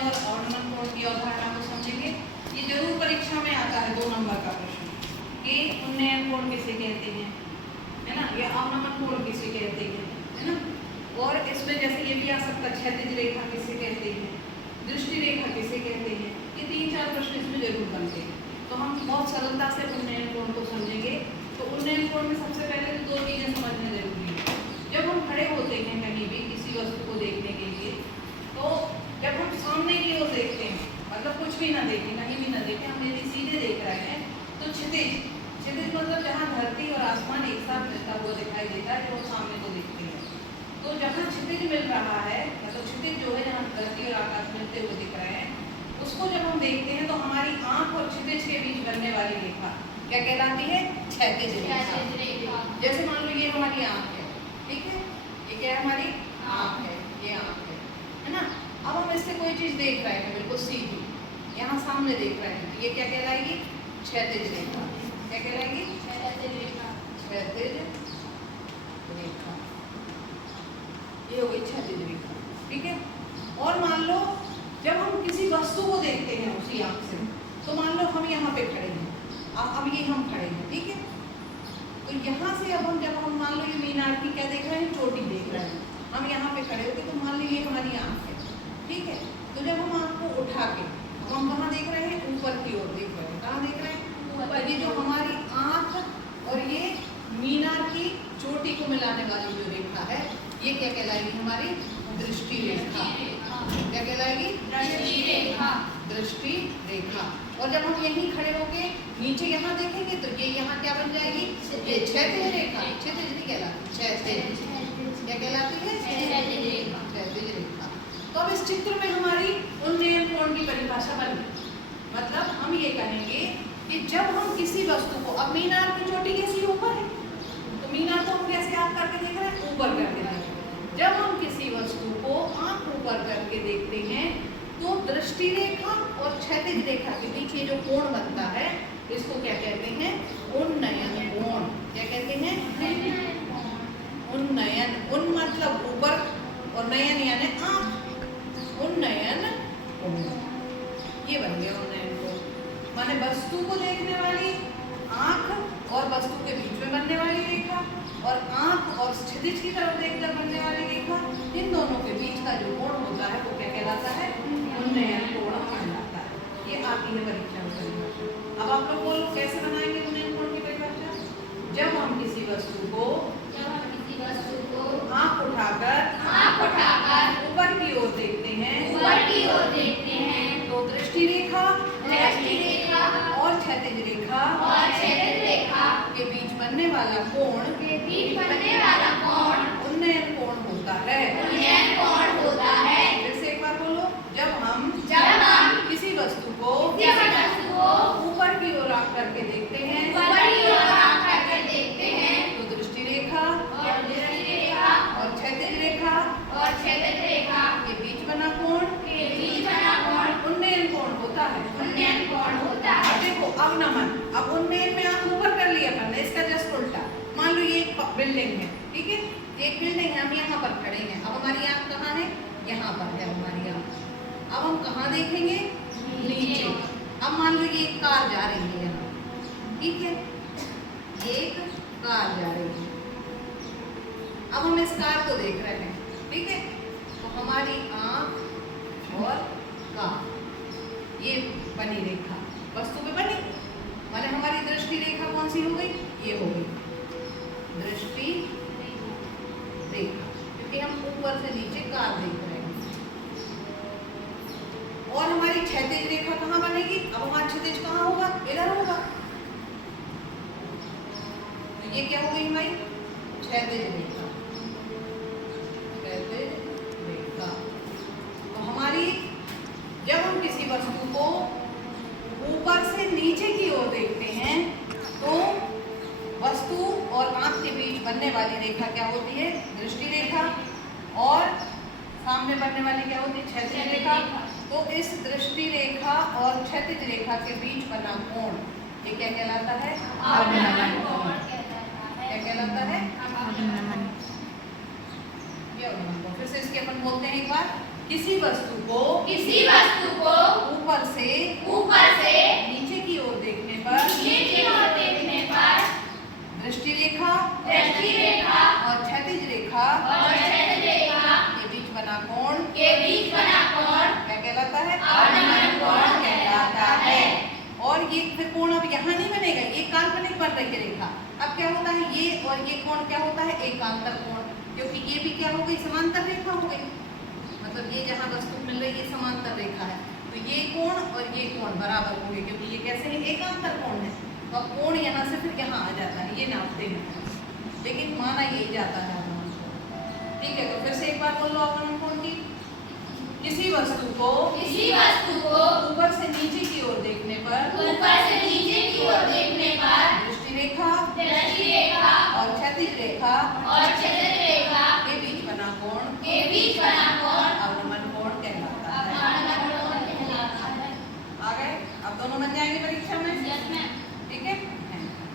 उन्नयन और अवनमन कोण की अवधारणा को समझेंगे। ये जरूर परीक्षा में आता है 2 नंबर का प्रश्न कि उन्नयन कोण किसे कहते हैं, है ना, या अवनमन कोण किसे कहते हैं, है ना। और इसमें जैसे ये भी आ सकता है क्षैतिज रेखा किसे कहते हैं, दृष्टि रेखा किसे कहते हैं, ये 3-4 प्रश्न इसमें जरूर बनते हैं। तो हम बहुत सरलता से उन्नयन कोण को समझेंगे। तो उन्नयन कोण में सबसे पहले तो 2 चीजें समझना जरूरी है। जब हम खड़े होते हैं कहीं भी किसी वस्तु को देखने के लिए, तो जब हम सामने की ओर देखते हैं, मतलब कुछ भी ना देखें, कहीं भी ना देखें, हम यदि सीधे देख रहे हैं तो क्षितिज मतलब जहाँ धरती और आसमान एक साथ मिलता हुआ दिखाई देता है, जो हम सामने को देखते हैं। तो जहाँ क्षितिज मिल रहा है, मतलब क्षितिज जो है जहाँ धरती और आकाश मिलते हुए दिख रहे हैं, उसको जब हम देखते हैं तो हमारी आंख और क्षितिज के बीच बनने वाली रेखा क्या कहलाती है? क्षैतिज रेखा। जैसे मान लो ये हमारी आंख है, ठीक है, ये क्या है? हमारी आंख है, ये आंख है ना। अब हम इससे कोई चीज देख रहे हैं बिल्कुल सीधी, यहाँ सामने देख रहे हैं, ये क्या कहलाएगी? क्षैतिज रेखा। क्या कहलाएगी? क्षैतिज रेखा। क्षैतिज रेखा, ये हो गई क्षैतिज रेखा, ठीक है। और मान लो जब हम किसी वस्तु को देखते हैं उसी आंख से, तो मान लो हम यहाँ पे खड़े हैं, अब ये हम खड़े हैं, ठीक है। तो यहाँ से अब हम जब हम मान लो ये मीनार की क्या देख रहे हैं? चोटी देख रहे हैं। हम यहाँ पे खड़े होके, तो मान लीजिए हमारी आंख है, ठीक है। तो जब हम आंख को उठा के, अब हम कहाँ देख रहे हैं? ऊपर की ओर देख रहे हैं। कहाँ देख रहे हैं? ऊपर। ये जो हमारी आंख और ये मीनार की चोटी को मिलाने वाली जो रेखा है, ये क्या कहलाएगी? हमारी दृष्टि रेखा। क्या कहलाएगी? दृष्टि रेखा। दृष्टि रेखा। और जब हम यहीं खड़े होके नीचे यहाँ देखेंगे तो ये यहाँ क्या बन जाएगी? ये क्षैतिज रेखा। क्षैतिज नहीं कहलाती, क्षैतिज क्या कहलाती है? क्षैतिज रेखा। क्षैतिज रेखा। तो अब इस चित्र में हमारी उन्नयन कोण की परिभाषा बन गई। मतलब हम ये कहेंगे कि जब हम किसी वस्तु को, अब मीनार की चोटी कैसी ऊपर है, तो मीनार को हम कैसे आंख करके देख रहे हैं? ऊपर करके देख रहे हैं। जब हम किसी वस्तु को आंख ऊपर करके देखते हैं, तो दृष्टि रेखा और क्षैतिज रेखा के बीच ये जो कोण बनता है, इसको क्या कहते हैं? उन्नयन कोण। क्या कहते हैं? उन्नयन। उन मतलब ऊपर और नयन यानी आंख। उन्नयन कोण, ये बन गया उन्नयन कोण। माने वस्तु को देखने वाली आंख और वस्तु के बीच में बनने वाली रेखा, और आंख और क्षितिज की तरफ देखकर बनने वाली रेखा, इन दोनों के बीच का जो कोण होता है वो क्या कहलाता है? उन्नयन कोण कहलाता है। ये आती है परीक्षा में परिभाषा। अब आप लोग बोलो कैसे बनाएंगे उन्नयन कोण की परिभाषा? जब हम किसी वस्तु को आंख उठाकर ऊपर की ओर देखते हैं, तो दृष्टि रेखा और क्षैतिज रेखा के बीच बनने वाला कोण उन्नयन कोण होता है। जैसे एक बार बोलो, जब हम किसी वस्तु को ऊपर की ओर आंख करके देखते हैं, तो दृष्टि रेखा और क्षैतिज रेखा के बीच बना कोण उन्नयन कोण होता है। अब देखो अवनमन, अब उन्नयन में आंख ऊपर कर लिया हमने, इसका जस्ट उल्टा। मान लो ये एक बिल्डिंग है, ठीक है, एक बिल्डिंग है, हम यहाँ पर खड़े हैं। अब हमारी आंख कहाँ है? यहाँ पर है हमारी आंख। अब हम कहाँ देखेंगे? नीचे। अब मान लो ये एक कार जा रही है यहाँ, ठीक है, एक कार जा रही है। अब हम इस कार को देख रहे हैं, ठीक है। तो हमारी आंख और कार, ये बनी रेखा वस्तु पे बनी, माने हमारी दृष्टि रेखा कौन सी हो गई? ये हो गई दृष्टि रेखा, क्योंकि हम ऊपर से नीचे कार देख रहे हैं। और हमारी क्षैतिज रेखा कहाँ बनेगी? अब हमारा क्षैतिज कहाँ होगा? इधर होगा। तो ये क्या हो गई हमारी क्षैतिज रेखा। क्षैतिज रेखा। तो हमारी जब हम किसी वस्तु को ऊपर से नीचे की ओर देखते हैं, तो वस्तु और आंख के बीच बनने वाली रेखा क्या होती है? दृष्टि रेखा। और सामने बनने वाली क्या होती है? क्षैतिज रेखा। तो इस दृष्टि रेखा और क्षैतिज रेखा के बीच बना कोण, ये क्या कहलाता है? अवनमन कोण। क्या कहलाता है? अवनमन। ये अवनमन कोण। फिर से इसके अपन बोलते हैं एक बार किसी वस्तु को ऊपर से नीचे की ओर देखने पर दृष्टि रेखा और क्षैतिज रेखा के बीच बना कोण क्या कहलाता है? अवनमन कोण कहलाता है। और ये फिर कोण अब यहाँ नहीं बनेगा, ये काल्पनिक बन रही है रेखा। अब क्या होता है, ये और ये कोण क्या होता है? एकांतर कोण, क्योंकि ये भी क्या हो गई? समांतर रेखा हो गई। मतलब ये जहाँ वस्तु मिल रही है समांतर रेखा है, तो ये कोण और ये कोण बराबर होंगे, क्योंकि ये कैसे है? एकांतर कोण है। तो अब कोण यहाँ से फिर यहाँ आ जाता है, ये नापते हैं, लेकिन माना यही जाता है अवनमन कोण। ठीक है, तो फिर से एक बार बोल लो अवनमन कोण की। किसी वस्तु को ऊपर से नीचे की ओर देखने पर दृष्टि रेखा और क्षैतिज रेखा के बीच बना कोण अवनमन कोण कहलाता है। आ गए? अब दोनों बन जाएंगे परीक्षा में।